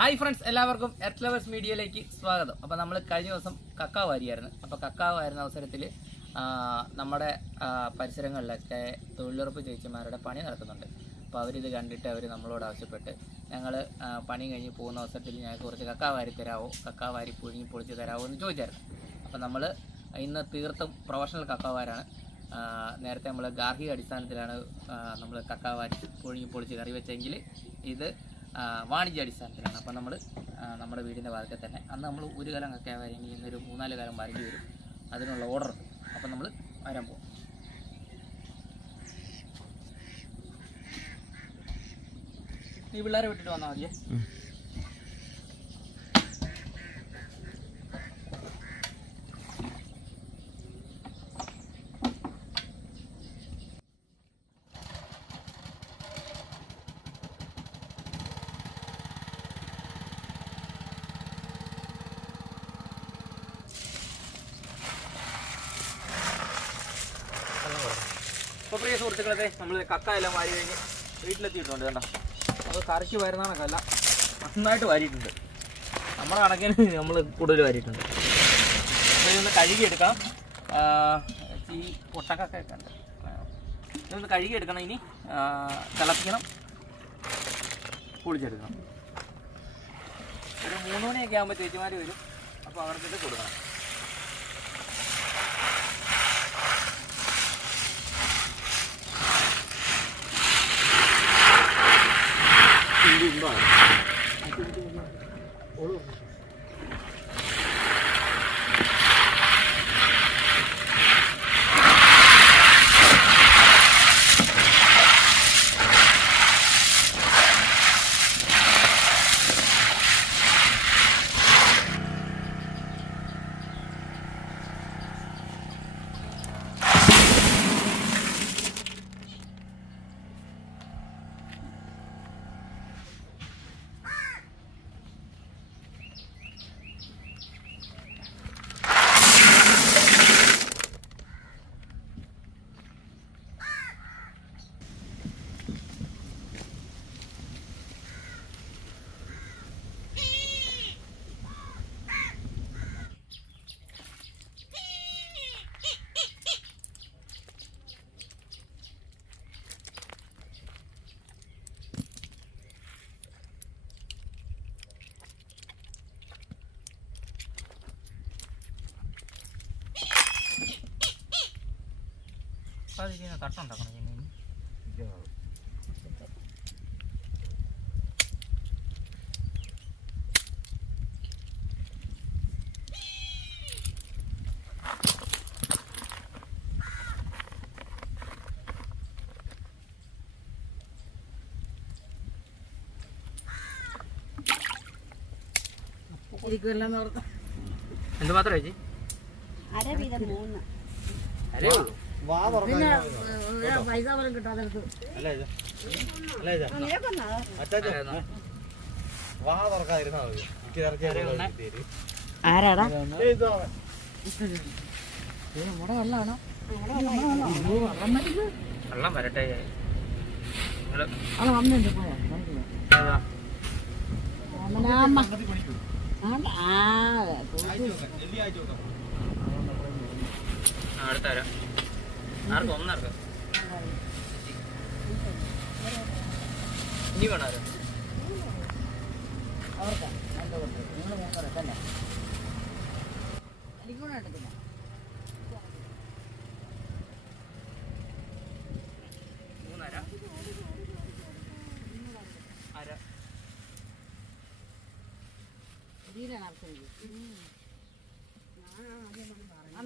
Hi friends എല്ലാവർക്കും earth lovers മീഡിയയിലേക്ക് സ്വാഗതം. അപ്പോൾ നമ്മൾ കഴിഞ്ഞ ദിവസം കക്കാവ് വാരിയായിരുന്നു. അപ്പോൾ കക്കാവ് വാരുന്ന അവസരത്തിൽ നമ്മുടെ പരിസരങ്ങളിലൊക്കെ തൊഴിലുറപ്പ് ചേച്ചിമാരുടെ പണി നടക്കുന്നുണ്ട്. അപ്പോൾ അവരിത് കണ്ടിട്ട് അവർ നമ്മളോട് ആവശ്യപ്പെട്ട് ഞങ്ങൾ പണി കഴിഞ്ഞ് പോകുന്ന അവസരത്തിൽ ഞങ്ങൾക്ക് കുറച്ച് കക്കാവ് വാരി തരാമോ കക്കാ വാരി പുഴുങ്ങി പൊളിച്ച് തരാമോ എന്ന് ചോദിച്ചായിരുന്നു. അപ്പോൾ നമ്മൾ ഇന്ന് തീർത്തും പ്രൊഫഷണൽ കക്കാവാരാണ് നേരത്തെ നമ്മൾ ഗാർഹിക അടിസ്ഥാനത്തിലാണ് നമ്മൾ കക്കാവ് വാരി പുഴുങ്ങി പൊളിച്ച് കറി വെച്ചെങ്കിൽ ഇത് ആ, വാണിജ്യ അടിസ്ഥാനത്തിലാണ് അപ്പോൾ നമ്മൾ നമ്മുടെ വീടിന്റെ വാർക്കെ തന്നെ. അന്ന് നമ്മൾ ഒരു കാലം കക്ക വാരിയെങ്കിൽ ഇന്നൊരു മൂന്നാൽ കാലം വരേണ്ടി വരും. അതിനുള്ള ഓർഡർ ഉണ്ട്. അപ്പോൾ നമ്മൾ വരാൻ പോകും നീ പിള്ളേരെ വിട്ടിട്ട് വന്നാൽ മതിയേ. അപ്പോൾ പ്രിയ സുഹൃത്തുക്കളെ നമ്മൾ കക്ക എല്ലാം വാരി കഴിഞ്ഞ് വീട്ടിലെത്തിയിട്ടുണ്ട് കേട്ടോ അത് കറിക്ക് വരുന്ന കണക്കല്ല നന്നായിട്ട് വാരിയിട്ടുണ്ട്. നമ്മുടെ കണക്കിന് നമ്മൾ കൂടുതൽ വാരിയിട്ടുണ്ട്. ഇതൊന്ന് കഴുകിയെടുക്കാം. ഈ പൊട്ടക്കൊക്കെ ഉണ്ട്. ഇതൊന്ന് കഴുകിയെടുക്കണം ഇനി. തിളപ്പിക്കണം. പൊളിച്ചെടുക്കണം ഒരു മൂന്ന് മണിയൊക്കെ ആകുമ്പോൾ ചേച്ചിമാർ വരും. അപ്പോൾ അവർക്കിട്ട് കൊടുക്കണം. അതിന് കട്ടുണ്ടാക്കണം ഇനി എന്ത് മാത്രം ചേച്ചി? അര വീതം മൂന്ന്. അരേ ഉള്ളൂ. പൈസ പോലും കിട്ടാതെ വാ തുറക്കാതിരുന്നാ മതി. എനിക്ക് ഇറച്ചി അരേ ഒന്ന്. ആരാടാ? വെള്ളം വരട്ടെ. നിങ്ങൾ ഇനി വേണോ ആരോ? മൂന്നര?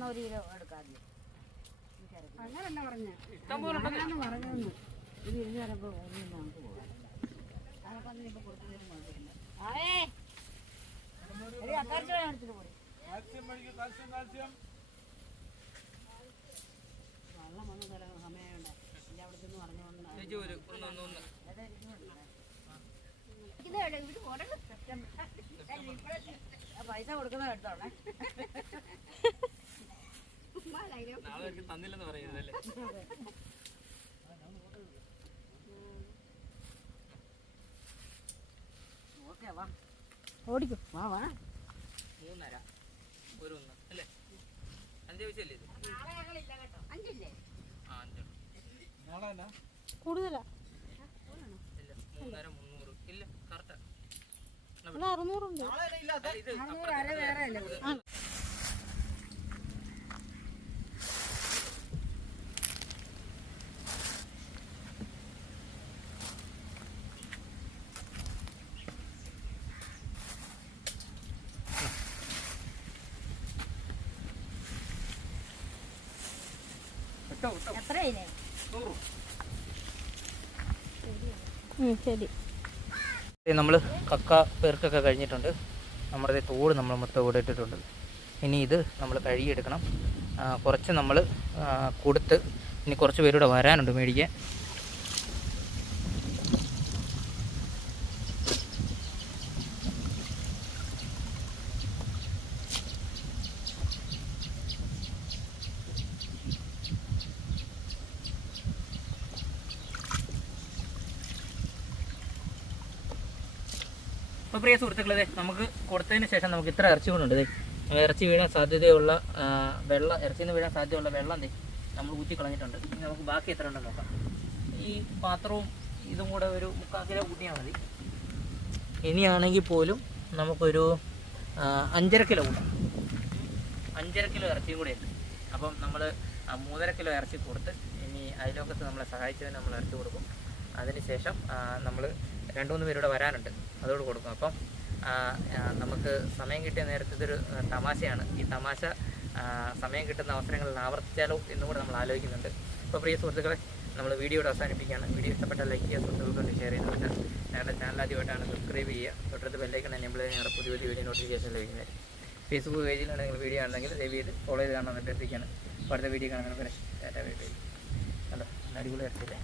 ഒരു കിലോ എടുക്കാതെ അങ്ങനല്ല പറഞ്ഞ. ഇഷ്ടം പോലെ ഉണ്ടെന്നേ. പറഞ്ഞു ഇത് ഇരുന്ന് വരുമ്പോ നമുക്ക് പോകാം അതൊക്കെ ഇപ്പൊ കൊടുത്തതിന് കുഴപ്പമില്ല. പോയി വെള്ളം വന്ന് തരാൻ സമയമുണ്ട് എന്റെ അവിടെ ചെന്ന് പറഞ്ഞു വന്ന് ഒരു ഒന്ന് ഒന്ന് ഒന്ന് പൈസ കൊടുക്കുന്ന എടുത്തോളെ നാളെ ഒരിക്കൽ തന്നില്ലെന്ന് പറയുന്നതല്ലേ ഓക്കെ വാ. ഓടിക്കും. വാ വാ. മൂന്നര. ഒരു ഒന്ന്. അല്ലേ? അഞ്ച് ഇത്? അഞ്ചില്ലേ? ആ അഞ്ചെണ്ണം കൂടുതലാ? ഇല്ല മൂന്നര മുന്നൂറ്. ഇല്ല കറക്റ്റാ. അല്ല അറുന്നൂറുണ്ട്. ഇത് അര വേറെ അല്ലേ? ശരി. നമ്മൾ കക്ക പേർക്കൊക്കെ കഴിഞ്ഞിട്ടുണ്ട്. നമ്മുടെ തോട് നമ്മൾ മൊത്തം ഓടിട്ടിട്ടുണ്ട് ഇനി ഇത് നമ്മൾ കഴുകിയെടുക്കണം. കുറച്ച് നമ്മൾ കൊടുത്ത് ഇനി കുറച്ച് പേരൂടെ വരാനുണ്ട് മേടിക്കാൻ. അപ്പോൾ പ്രിയ സുഹൃത്തുക്കളെ നമുക്ക് കൊടുത്തതിന് ശേഷം നമുക്ക് ഇത്ര ഇറച്ചി കൊണ്ടുണ്ട് ഇറച്ചി വീഴാൻ സാധ്യതയുള്ള വെള്ളം ഇറച്ചിയിൽ നിന്ന് വീഴാൻ സാധ്യതയുള്ള വെള്ളം നമ്മൾ ഊറ്റി കളഞ്ഞിട്ടുണ്ട്. ഇനി നമുക്ക് ബാക്കി എത്ര ഉണ്ടെന്ന് നോക്കാം. ഈ പാത്രവും ഇതും കൂടെ ഒരു മുക്കാൽ കിലോ കൂട്ടിയാൽ മതി. ഇനിയാണെങ്കിൽ പോലും നമുക്കൊരു അഞ്ചര കിലോ കൂട്ടാം. അഞ്ചര കിലോ ഇറച്ചിയും കൂടെ ഉണ്ട്. അപ്പം നമ്മൾ മൂന്നര കിലോ ഇറച്ചി കൊടുത്ത് ഇനി അയലോക്കത്ത് നമ്മളെ സഹായിച്ചതിന് നമ്മൾ ഇറച്ചി കൊടുക്കും. അതിനുശേഷം നമ്മൾ രണ്ട് മൂന്ന് പേരൂടെ വരാനുണ്ട്. അതോട് കൊടുക്കും. അപ്പം നമുക്ക് സമയം കിട്ടിയ നേരത്തെ ഇതൊരു തമാശയാണ്. ഈ തമാശ സമയം കിട്ടുന്ന അവസരങ്ങളിൽ ആവർത്തിച്ചാലോ എന്നും കൂടെ നമ്മൾ ആലോചിക്കുന്നുണ്ട്. അപ്പോൾ പ്രിയ സുഹൃത്തുക്കളെ നമ്മൾ വീഡിയോയുടെ അവസാനിപ്പിക്കുകയാണ്. വീഡിയോ ഇഷ്ടപ്പെട്ട ലൈക്ക് ചെയ്യുക സുഹൃത്തുക്കൾക്ക് ഷെയർ ചെയ്യുന്നുണ്ട് ഞങ്ങളുടെ ചാനൽ ആദ്യമായിട്ടാണ് സബ്സ്ക്രൈബ് ചെയ്യുക. തൊട്ടടുത്ത് ബെല്ലൈക്കൺ ചെയ്ത് ഞങ്ങളുടെ പുതിയ പുതിയ വീഡിയോ നോട്ടിഫിക്കേഷൻ ലഭിക്കുന്നത് ഫേസ്ബുക്ക് പേജിലാണ് നിങ്ങൾ വീഡിയോ ആണെങ്കിൽ ദയവ് ചെയ്ത് ഫോളോ ചെയ്ത് കാണാൻ അഭ്യർത്ഥിക്കുകയാണ് അടുത്ത വീഡിയോ കാണാൻ ടാറ്റ വീഡിയോ കണ്ടോ അടിപൊളി ഇറച്ചില്ലേ